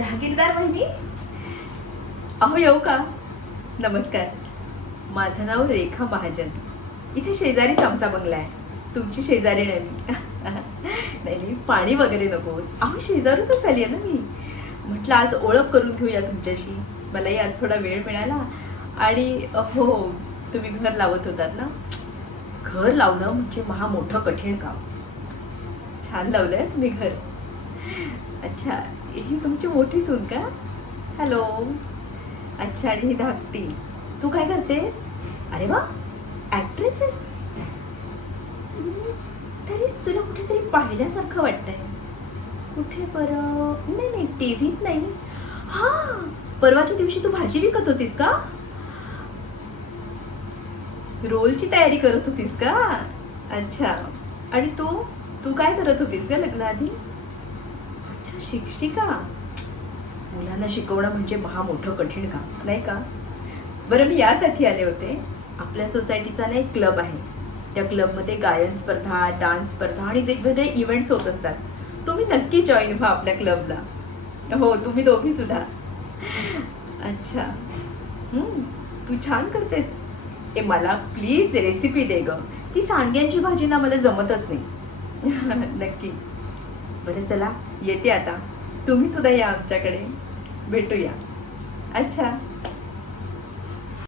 जहागीरदार बहिणी, अहो येऊ का? नमस्कार, माझं नाव रेखा महाजन. इथे शेजारीच आमचा बंगला आहे. तुमची शेजारी नाही मी. नाही नाही, पाणी वगैरे नको. अहो शेजारूनच आली आहे ना मी. म्हटलं आज ओळख करून घेऊया तुमच्याशी. मलाही आज थोडा वेळ मिळाला. आणि हो, तुम्ही घर लावत होतात ना. घर लावणं म्हणजे महा मोठं कठीण काम. छान लावलंय तुम्ही घर. अच्छा, ही तुमची मोठी सून का? हॅलो. अच्छा, आणि ही धाकटी. तू काय करतेस? अरे वा, ॲक्ट्रेस आहेस. तरीच तुला कुठेतरी पाहिल्यासारखं वाटतंय. कुठे बरं? नाही नाही, टी व्हीत नाही. हां, परवाच्या दिवशी तू भाजी विकत होतीस का? रोलची तयारी करत होतीस का? अच्छा. आणि तू तू काय करत होतीस का लग्नाआधी? अच्छा, शिक्षिका. मुलांना शिकवणं म्हणजे महा मोठं कठीण काम, नाही का? बरं, मी यासाठी आले होते. आपल्या सोसायटीचा ना एक क्लब आहे. त्या क्लबमध्ये गायन स्पर्धा, डान्स स्पर्धा आणि वेगवेगळे इव्हेंट्स होत असतात. तुम्ही नक्की जॉईन व्हा आपल्या क्लबला. हो, तुम्ही दोघी सुद्धा. अच्छा. तू छान करतेस. मला प्लीज रेसिपी दे गं. ती सांडग्यांची भाजी ना मला जमतच नाही. नक्की. बरं चला, येते आता. तुम्ही सुद्धा या आमच्याकडे. भेटूया. अच्छा.